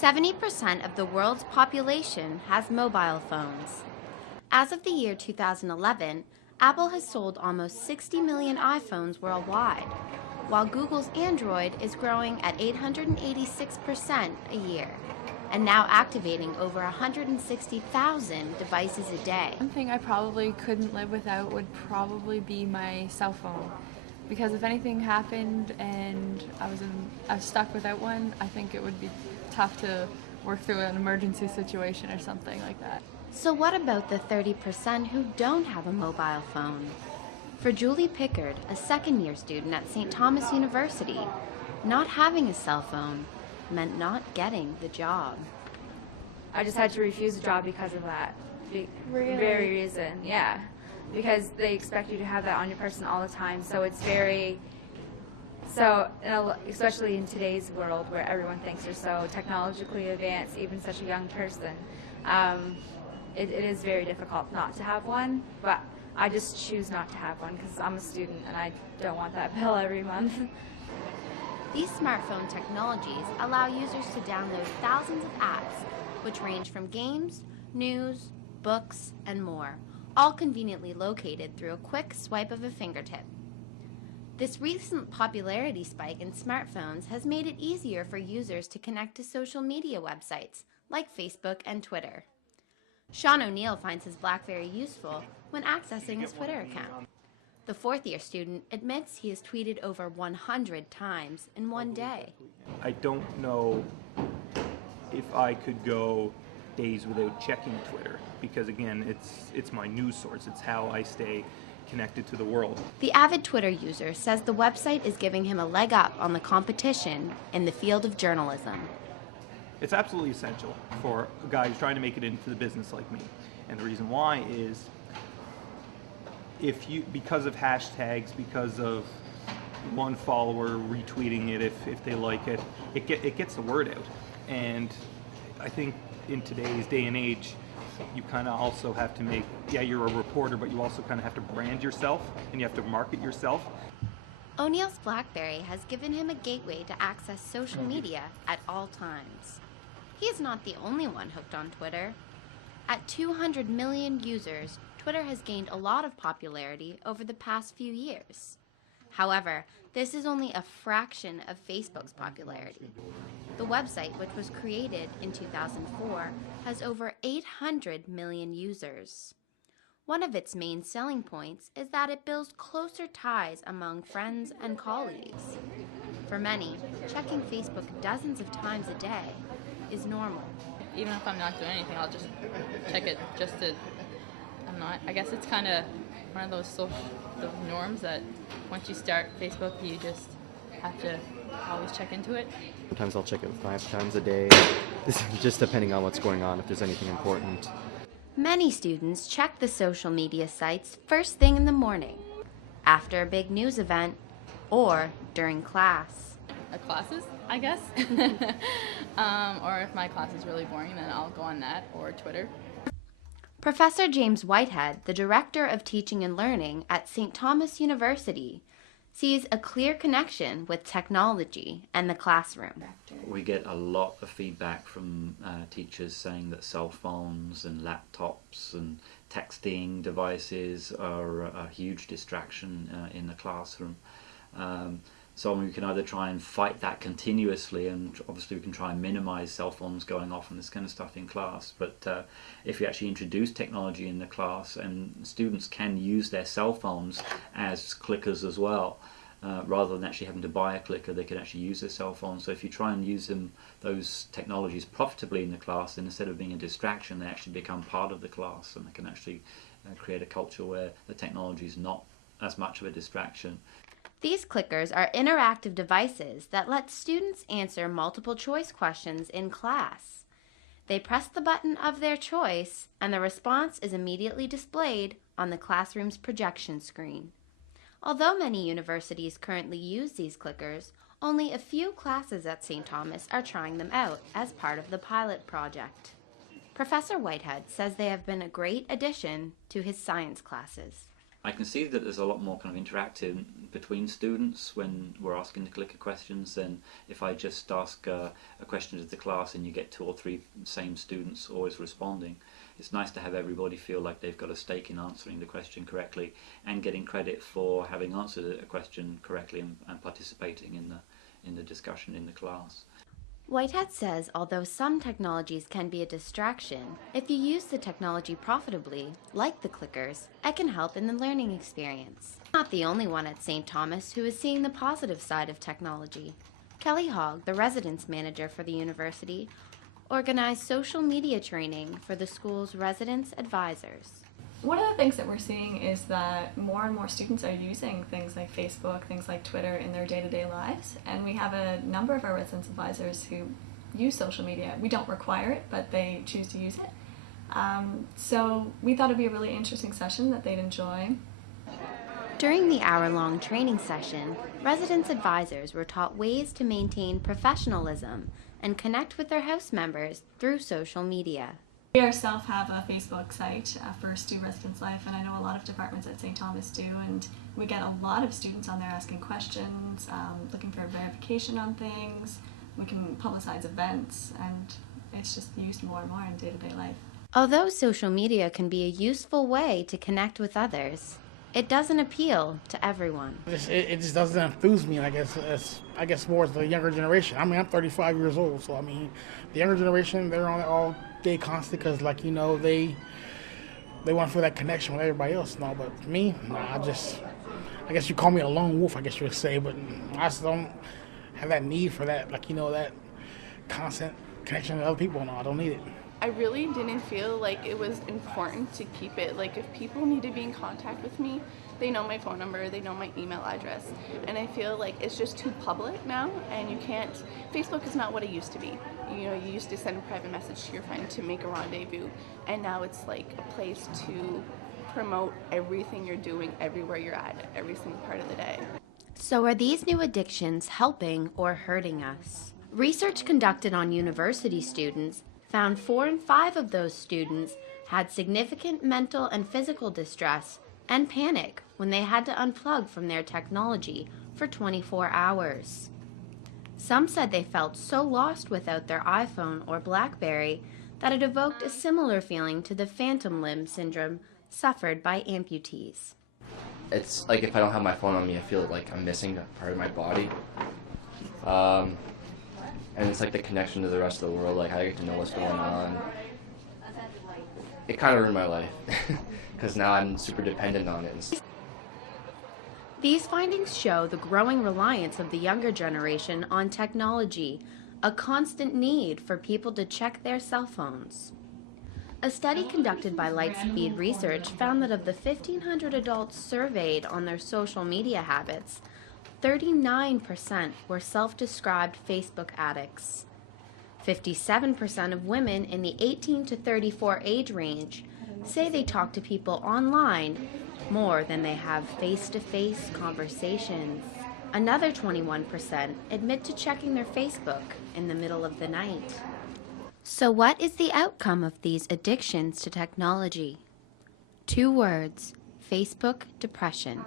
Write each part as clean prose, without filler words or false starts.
70% of the world's population has mobile phones. As of the year 2011, Apple has sold almost 60 million iPhones worldwide, while Google's Android is growing at 886% a year, and now activating over 160,000 devices a day. One thing I probably couldn't live without would probably be my cell phone. Because if anything happened and I was stuck without one, I think it would be tough to work through an emergency situation or something like that. So what about the 30% who don't have a mobile phone? For Julie Pickard, a second-year student at St. Thomas University, not having a cell phone meant not getting the job. I just had to refuse the job because of that. Really? Very reason, yeah. Because they expect you to have that on your person all the time, so it's especially in today's world where everyone thinks they're so technologically advanced, even such a young person, it is very difficult not to have one, but I just choose not to have one because I'm a student and I don't want that bill every month. These smartphone technologies allow users to download thousands of apps, which range from games, news, books, and more, all conveniently located through a quick swipe of a fingertip. This recent popularity spike in smartphones has made it easier for users to connect to social media websites like Facebook and Twitter. Sean O'Neill finds his BlackBerry useful when accessing his Twitter account. The fourth-year student admits he has tweeted over 100 times in one day. I don't know if I could go days without checking Twitter because, again, it's my news source. It's how I stay connected to the world. The avid Twitter user says the website is giving him a leg up on the competition in the field of journalism. It's absolutely essential for a guy who's trying to make it into the business like me. And the reason why is because of hashtags, because of one follower retweeting it if they like it, it gets the word out. And I think in today's day and age, you kind of also have to you're a reporter, but you also kind of have to brand yourself and you have to market yourself. O'Neill's BlackBerry has given him a gateway to access social media at all times. He is not the only one hooked on Twitter. At 200 million users, Twitter has gained a lot of popularity over the past few years. However, this is only a fraction of Facebook's popularity. The website, which was created in 2004, has over 800 million users. One of its main selling points is that it builds closer ties among friends and colleagues. For many, checking Facebook dozens of times a day is normal. Even if I'm not doing anything, I'll just check it I guess it's kind of one of those norms that once you start Facebook, you just have to always check into it. Sometimes I'll check it 5 times a day, just depending on what's going on, if there's anything important. Many students check the social media sites first thing in the morning, after a big news event, or during class. Classes, I guess. Or if my class is really boring, then I'll go on that or Twitter. Professor James Whitehead, the Director of Teaching and Learning at St. Thomas University, sees a clear connection with technology and the classroom. We get a lot of feedback from teachers saying that cell phones and laptops and texting devices are a huge distraction in the classroom. So we can either try and fight that continuously, and obviously we can try and minimize cell phones going off and this kind of stuff in class, but if you actually introduce technology in the class, and students can use their cell phones as clickers as well, rather than actually having to buy a clicker, they can actually use their cell phone. So if you try and use those technologies profitably in the class, then instead of being a distraction, they actually become part of the class, and they can actually create a culture where the technology is not as much of a distraction. These clickers are interactive devices that let students answer multiple choice questions in class. They press the button of their choice, and the response is immediately displayed on the classroom's projection screen. Although many universities currently use these clickers, only a few classes at St. Thomas are trying them out as part of the pilot project. Professor Whitehead says they have been a great addition to his science classes. I can see that there's a lot more kind of interactive between students when we're asking the clicker questions than if I just ask a question to the class and you get 2 or 3 same students always responding. It's nice to have everybody feel like they've got a stake in answering the question correctly and getting credit for having answered a question correctly and participating in the discussion in the class. Whitehead says although some technologies can be a distraction, if you use the technology profitably, like the clickers, it can help in the learning experience. Not the only one at St. Thomas who is seeing the positive side of technology. Kelly Hogg, the residence manager for the university, organized social media training for the school's residence advisors. One of the things that we're seeing is that more and more students are using things like Facebook, things like Twitter in their day-to-day lives, and we have a number of our residence advisors who use social media. We don't require it, but they choose to use it. So we thought it'd be a really interesting session that they'd enjoy. During the hour-long training session, residence advisors were taught ways to maintain professionalism and connect with their house members through social media. We ourselves have a Facebook site for Student Residence Life, and I know a lot of departments at St. Thomas do, and we get a lot of students on there asking questions, looking for verification on things. We can publicize events, and it's just used more and more in day-to-day life. Although social media can be a useful way to connect with others, it doesn't appeal to everyone. It just doesn't enthuse me, I guess more as the younger generation. I mean, I'm 35 years old, so I mean, the younger generation, they're on it all day constant because, like, you know, they want to feel that connection with everybody else and all. But me, I guess you call me a lone wolf, I guess you would say, but I just don't have that need for that, like, you know, that constant connection with other people. No, I don't need it. I really didn't feel like it was important to keep it. Like, if people need to be in contact with me, they know my phone number, they know my email address, and I feel like it's just too public now, and you can't, Facebook is not what it used to be. You know, you used to send a private message to your friend to make a rendezvous, and now it's like a place to promote everything you're doing everywhere you're at, every single part of the day. So are these new addictions helping or hurting us? Research conducted on university students found 4 in 5 of those students had significant mental and physical distress and panic when they had to unplug from their technology for 24 hours. Some said they felt so lost without their iPhone or BlackBerry that it evoked a similar feeling to the phantom limb syndrome suffered by amputees. It's like if I don't have my phone on me, I feel like I'm missing a part of my body. And it's like the connection to the rest of the world, like I get to know what's going on. It kind of ruined my life because now I'm super dependent on it. These findings show the growing reliance of the younger generation on technology, a constant need for people to check their cell phones. A study conducted by Lightspeed Research found that of the 1,500 adults surveyed on their social media habits, 39% were self-described Facebook addicts. 57% of women in the 18 to 34 age range say they talk to people online more than they have face-to-face conversations. Another 21% admit to checking their Facebook in the middle of the night. So what is the outcome of these addictions to technology? 2 words: Facebook depression.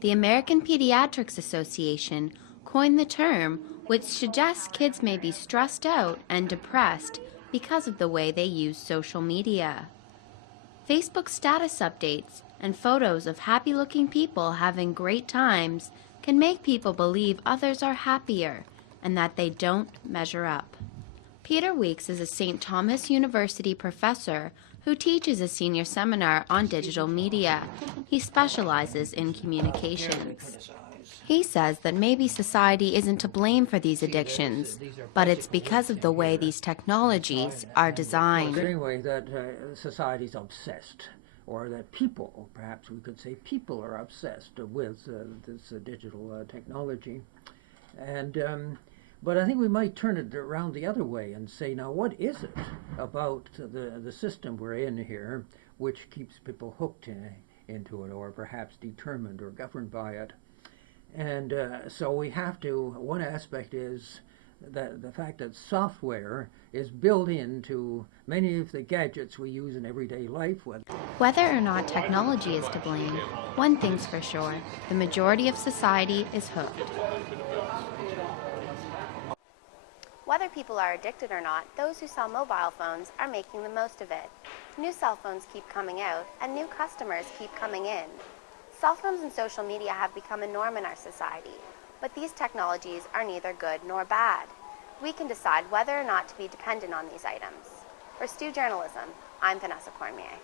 The American Pediatrics Association coined the term, which suggests kids may be stressed out and depressed because of the way they use social media. Facebook status updates and photos of happy-looking people having great times can make people believe others are happier and that they don't measure up. Peter Weeks is a St. Thomas University professor who teaches a senior seminar on digital media. He specializes in communications. He says that maybe society isn't to blame for these addictions, but it's because of the way these technologies are designed. Anyway, that society's obsessed, or that people, perhaps we could say people are obsessed with this digital technology. And but I think we might turn it around the other way and say, now what is it about the system we're in here which keeps people hooked into it, or perhaps determined or governed by it? And so we have to, one aspect is the fact that software is built into many of the gadgets we use in everyday life. Whether or not technology is to blame, one thing's for sure, the majority of society is hooked. Whether people are addicted or not, those who sell mobile phones are making the most of it. New cell phones keep coming out, and new customers keep coming in. Cell phones and social media have become a norm in our society, but these technologies are neither good nor bad. We can decide whether or not to be dependent on these items. For Stu Journalism, I'm Vanessa Cormier.